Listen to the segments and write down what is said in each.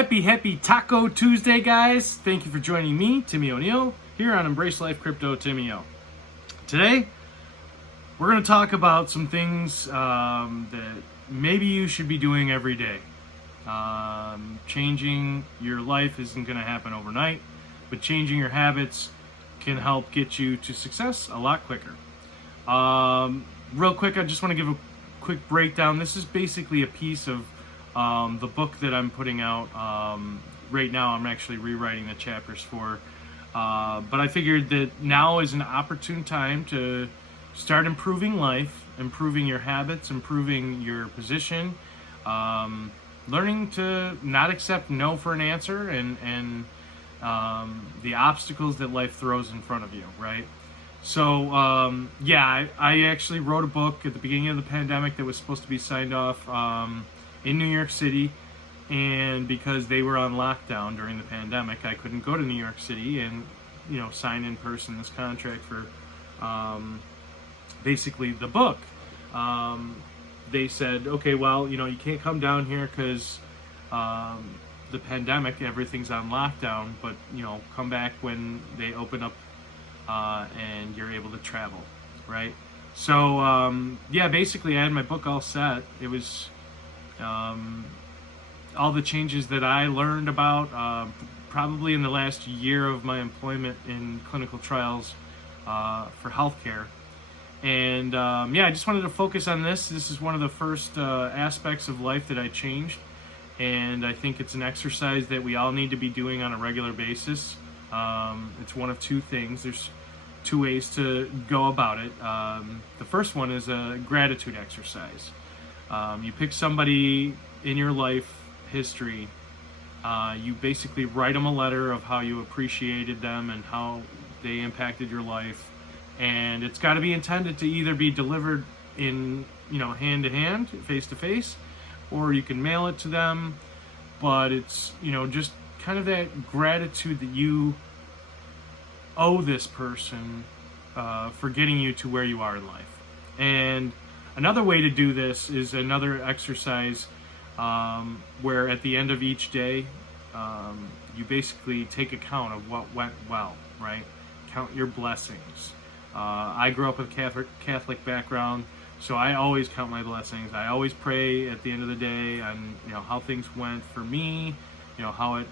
Happy Taco Tuesday, guys. Thank you for joining me, Timmy O'Neill, here on Embrace Life Crypto Timmy O. Today, we're going to talk about some things that maybe you should be doing every day. Changing your life isn't going to happen overnight, but changing your habits can help get you to success a lot quicker. Real quick, I just want to give a quick breakdown. This is basically a piece of the book that I'm putting out. Right now I'm actually rewriting the chapters for, but I figured that now is an opportune time to start improving life, improving your habits, improving your position, learning to not accept no for an answer, and the obstacles that life throws in front of you, right? So I actually wrote a book at the beginning of the pandemic that was supposed to be signed off in New York City, and because they were on lockdown during the pandemic, I couldn't go to New York City and sign in person this contract for basically the book. They said, okay, well, you can't come down here because the pandemic, everything's on lockdown, but come back when they open up and you're able to travel, right? So basically I had my book all set. It was all the changes that I learned about probably in the last year of my employment in clinical trials for healthcare. And I just wanted to focus on this. This is one of the first aspects of life that I changed, and I think it's an exercise that we all need to be doing on a regular basis. It's one of two things. There's two ways to go about it. The first one is a gratitude exercise. You pick somebody in your life history. You basically write them a letter of how you appreciated them and how they impacted your life. And it's got to be intended to either be delivered in, hand to hand, face to face, or you can mail it to them. But it's, just kind of that gratitude that you owe this person for getting you to where you are in life. And another way to do this is another exercise where at the end of each day, you basically take account of what went well, right? Count your blessings. I grew up with a Catholic background, so I always count my blessings. I always pray at the end of the day on how things went for me, how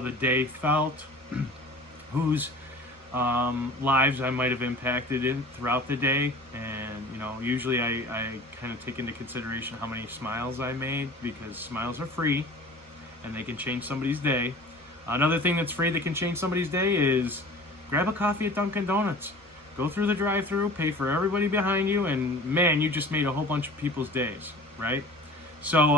the day felt, whose lives I might have impacted throughout the day, and usually I kind of take into consideration how many smiles I made, because smiles are free and they can change somebody's day. Another thing that's free that can change somebody's day is grab a coffee at Dunkin' Donuts. Go through the drive-thru, pay for everybody behind you, and man, you just made a whole bunch of people's days, right? So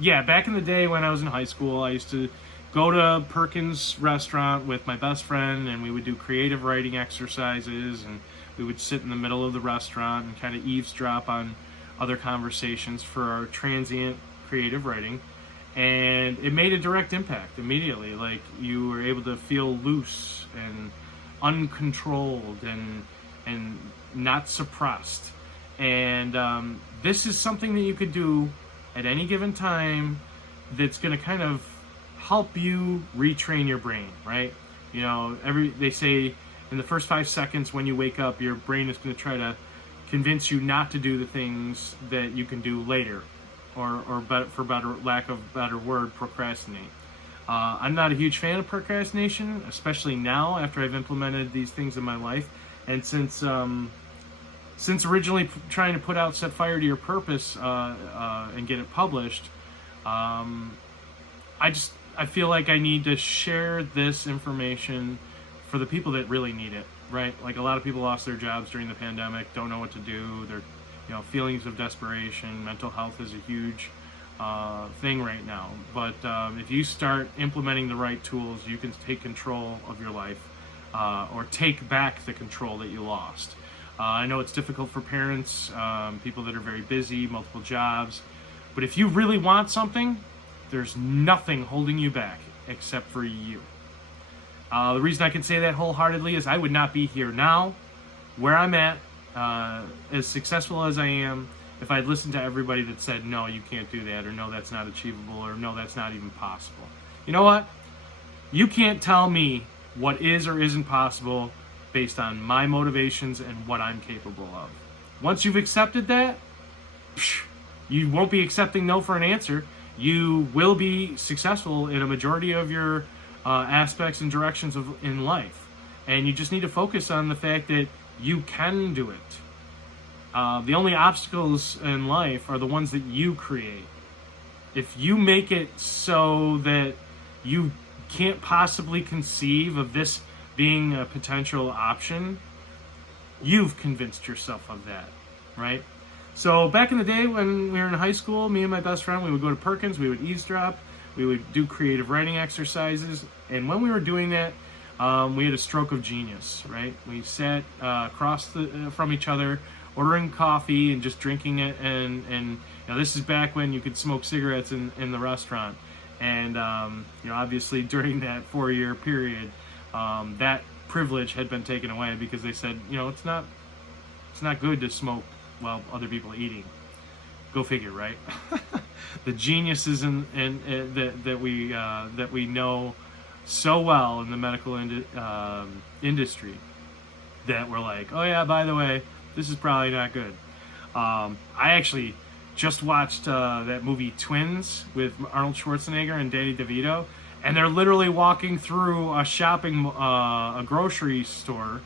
back in the day when I was in high school, I used to go to Perkins restaurant with my best friend, and we would do creative writing exercises, and we would sit in the middle of the restaurant and kind of eavesdrop on other conversations for our transient creative writing. And it made a direct impact immediately. Like, you were able to feel loose and uncontrolled and not suppressed. And this is something that you could do at any given time that's going to kind of help you retrain your brain, right? They say in the first 5 seconds when you wake up, your brain is going to try to convince you not to do the things that you can do later, or for lack of a better word, procrastinate. I'm not a huge fan of procrastination, especially now after I've implemented these things in my life. And since originally trying to put out Set Fire to Your Purpose and get it published, I feel like I need to share this information for the people that really need it, right? Like, a lot of people lost their jobs during the pandemic, don't know what to do. They're, feelings of desperation. Mental health is a huge thing right now. But if you start implementing the right tools, you can take control of your life, or take back the control that you lost. I know it's difficult for parents, people that are very busy, multiple jobs. But if you really want something, there's nothing holding you back except for you. The reason I can say that wholeheartedly is I would not be here now, where I'm at, as successful as I am, if I'd listened to everybody that said, no, you can't do that, or no, that's not achievable, or no, that's not even possible. You know what? You can't tell me what is or isn't possible based on my motivations and what I'm capable of. Once you've accepted that, you won't be accepting no for an answer. You will be successful in a majority of your aspects and directions in life. And you just need to focus on the fact that you can do it. The only obstacles in life are the ones that you create. If you make it so that you can't possibly conceive of this being a potential option, you've convinced yourself of that, right? So back in the day when we were in high school, me and my best friend, we would go to Perkins, we would eavesdrop, we would do creative writing exercises, and when we were doing that, we had a stroke of genius, right? We sat across from each other, ordering coffee and just drinking it, and you know, this is back when you could smoke cigarettes in the restaurant, and you know, obviously during that 4-year period, that privilege had been taken away because they said, you know, it's not good to smoke while other people are eating. Go figure, right? The geniuses that we know so well in the medical industry that were like, oh yeah, by the way, this is probably not good. I actually just watched that movie Twins with Arnold Schwarzenegger and Danny DeVito, and they're literally walking through a grocery store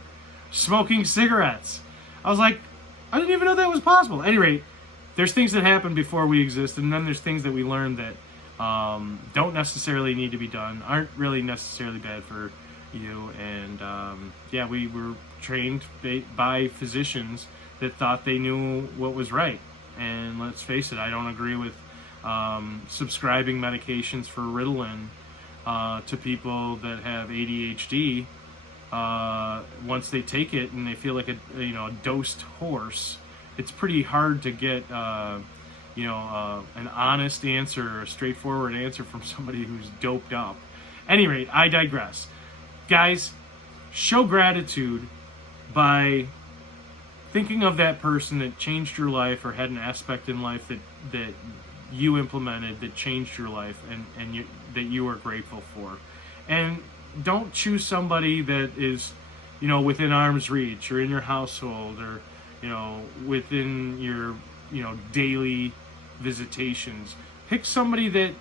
smoking cigarettes. I was like, I didn't even know that was possible. At any rate, there's things that happen before we exist, and then there's things that we learn that don't necessarily need to be done, aren't really necessarily bad for you. And yeah, we were trained by physicians that thought they knew what was right. And let's face it, I don't agree with subscribing medications for Ritalin to people that have ADHD. Once they take it and they feel like a dosed horse, it's pretty hard to get an honest answer, a straightforward answer from somebody who's doped up. At any rate, I digress. Guys, show gratitude by thinking of that person that changed your life or had an aspect in life that you implemented that changed your life and that you are grateful for. And don't choose somebody that is, within arm's reach or in your household or, within your, daily visitations. Pick somebody that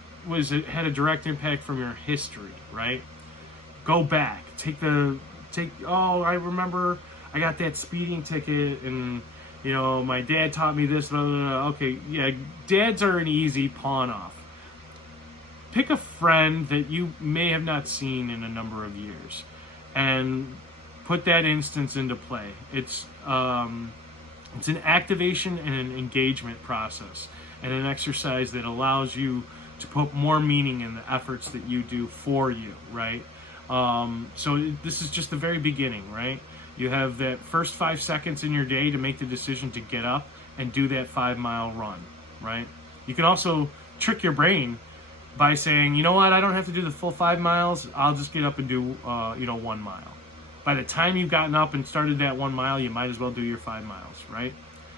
had a direct impact from your history, right? Go back. I remember I got that speeding ticket and, my dad taught me this. Blah, blah, blah. Okay, yeah, dads are an easy pawn off. Pick a friend that you may have not seen in a number of years and put that instance into play. It's an activation and an engagement process and an exercise that allows you to put more meaning in the efforts that you do for you, right? So this is just the very beginning, right? You have that first 5 seconds in your day to make the decision to get up and do that 5-mile run, right? You can also trick your brain by saying, you know what, I don't have to do the full 5 miles. I'll just get up and do, 1 mile. By the time you've gotten up and started that 1 mile, you might as well do your 5 miles, right?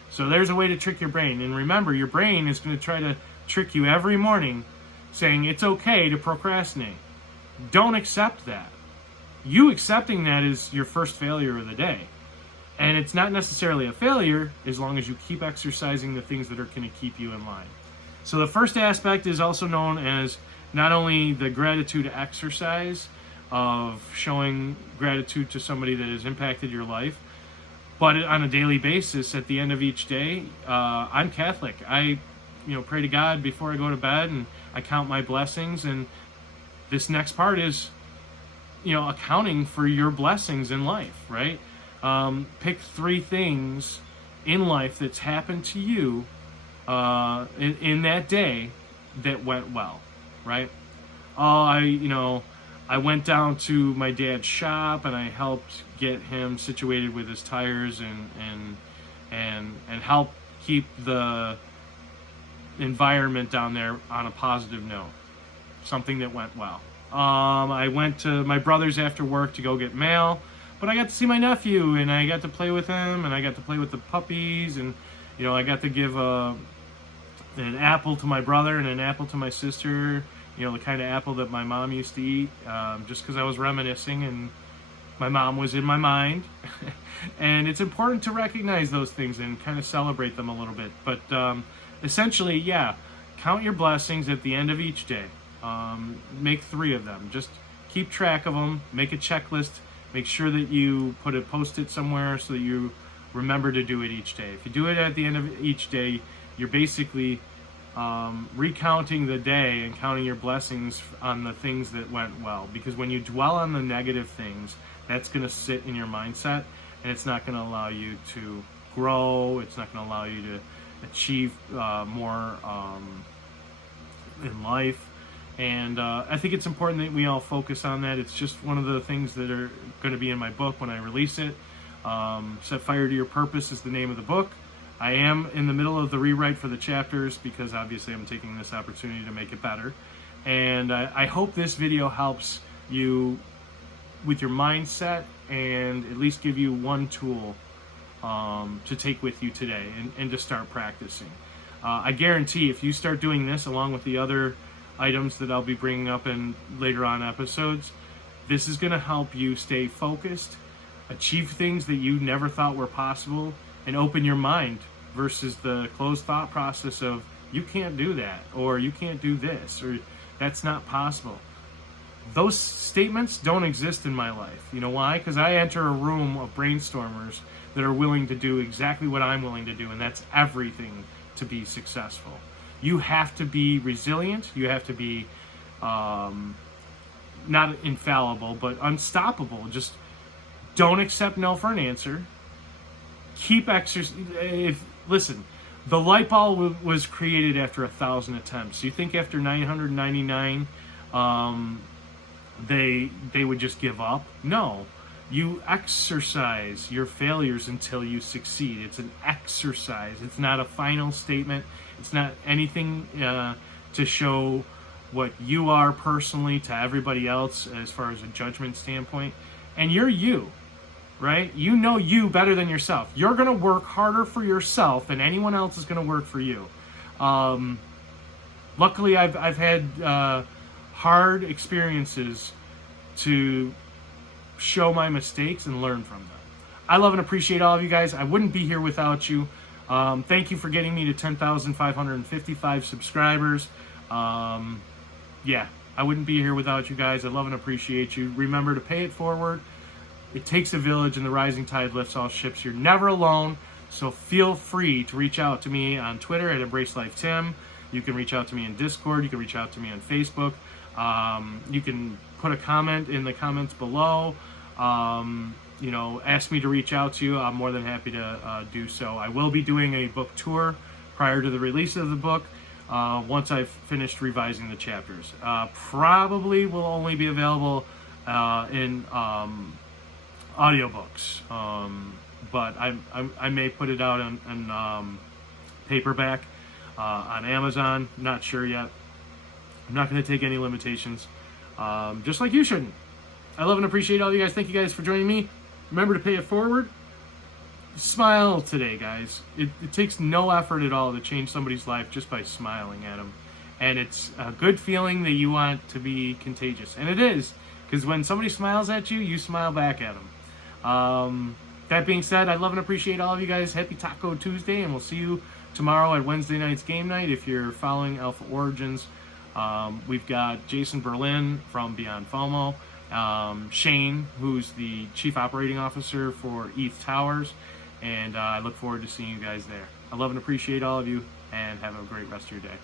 So there's a way to trick your brain. And remember, your brain is going to try to trick you every morning saying it's okay to procrastinate. Don't accept that. You accepting that is your first failure of the day. And it's not necessarily a failure as long as you keep exercising the things that are going to keep you in line. So the first aspect is also known as not only the gratitude exercise of showing gratitude to somebody that has impacted your life, but on a daily basis at the end of each day. I'm Catholic. I pray to God before I go to bed, and I count my blessings. And this next part is accounting for your blessings in life, right? Pick 3 things in life that's happened to you in that day that went well, right? I went down to my dad's shop and I helped get him situated with his tires and help keep the environment down there on a positive note. Something that went well. I went to my brother's after work to go get mail, but I got to see my nephew and I got to play with him and I got to play with the puppies and You know, I got to give an apple to my brother and an apple to my sister. You know, the kind of apple that my mom used to eat, just because I was reminiscing and my mom was in my mind. And it's important to recognize those things and kind of celebrate them a little bit. But essentially, yeah, count your blessings at the end of each day. Make 3 of them. Just keep track of them. Make a checklist. Make sure that you put a post-it somewhere so that you remember to do it each day. If you do it at the end of each day, you're basically recounting the day and counting your blessings on the things that went well. Because when you dwell on the negative things, that's going to sit in your mindset, and it's not going to allow you to grow. It's not going to allow you to achieve more in life. And I think it's important that we all focus on that. It's just one of the things that are going to be in my book when I release it. Set Fire to Your Purpose is the name of the book. I am in the middle of the rewrite for the chapters because obviously I'm taking this opportunity to make it better. And I hope this video helps you with your mindset and at least give you one tool to take with you today and to start practicing. I guarantee if you start doing this along with the other items that I'll be bringing up in later on episodes, this is going to help you stay focused, achieve things that you never thought were possible, and open your mind versus the closed thought process of you can't do that, or you can't do this, or that's not possible. Those statements don't exist in my life. You know why? Because I enter a room of brainstormers that are willing to do exactly what I'm willing to do, and that's everything to be successful. You have to be resilient. You have to be not infallible, but unstoppable. Just don't accept no for an answer. Keep exercising. Listen, the light bulb was created after 1,000 attempts. You think after 999, they would just give up? No. You exercise your failures until you succeed. It's an exercise. It's not a final statement. It's not anything to show what you are personally to everybody else as far as a judgment standpoint. And you're you, right? You know you better than yourself. You're going to work harder for yourself than anyone else is going to work for you. Luckily, I've had hard experiences to show my mistakes and learn from them. I love and appreciate all of you guys. I wouldn't be here without you. Thank you for getting me to 10,555 subscribers. Yeah, I wouldn't be here without you guys. I love and appreciate you. Remember to pay it forward. It takes a village, and the rising tide lifts all ships. You're never alone, so feel free to reach out to me on Twitter at EmbraceLifeTim. You can reach out to me in Discord. You can reach out to me on Facebook. You can put a comment in the comments below. You know, ask me to reach out to you. I'm more than happy to do so. I will be doing a book tour prior to the release of the book once I've finished revising the chapters. Probably will only be available in audiobooks, but I may put it out in paperback on Amazon. Not sure yet. I'm not going to take any limitations, just like you shouldn't. I love and appreciate all you guys. Thank you guys for joining me. Remember to pay it forward. Smile today, guys. It takes no effort at all to change somebody's life just by smiling at them. And it's a good feeling that you want to be contagious. And it is, because when somebody smiles at you, you smile back at them. That being said, I love and appreciate all of you guys. Happy Taco Tuesday, and we'll see you tomorrow at Wednesday night's game night if you're following Alpha Origins. We've got Jason Berlin from Beyond FOMO. Shane, who's the Chief Operating Officer for ETH Towers, and I look forward to seeing you guys there. I love and appreciate all of you, and have a great rest of your day.